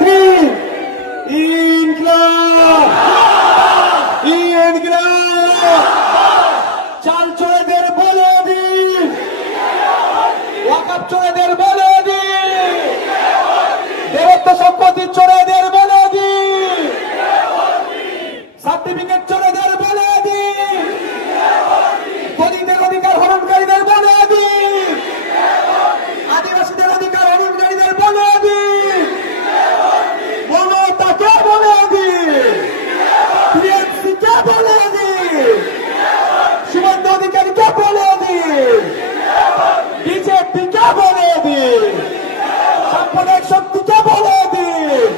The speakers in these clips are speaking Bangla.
3. ইনকিলাব, ইনকিলাব। চাল চোরেদের বলে দিন, ওয়াকফ চোরেদের বলে দিন, দেবত্ব সম্পত্তির চোরেদের বলে দিন, সার্টিফিকেট চোরেদের বলে দিন, দলিতের অধিকার হরণকারীদের বলে দিন, আদিবাসীদের অধিকার হরণকারীদের বলে দিন, মমতাকে বলে দিন, টিএমসিকে বলে দিন, শুভেন্দু অধিকারীকে বলে দিন, বিজেপিকে বলে দিন, সাম্প্রদায়িক শক্তিকে বলে দিন।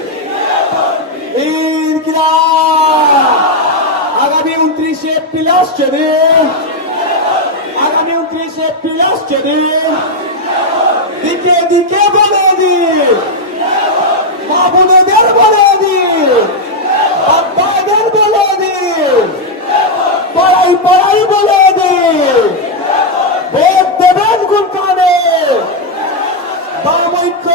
ইনকিলাব। আগামী 29 এপ্রিল আসছে দিন, আগামী 29 এপ্রিল আসছে দিন, দিকে দিকে বলে দিন, মা বোনদের বলে দিন, বাবাদের বলে দিন, পড়াই পড়াই বলে দিন, ভোট দেবেন কোন কারণে? বাম ঐক্য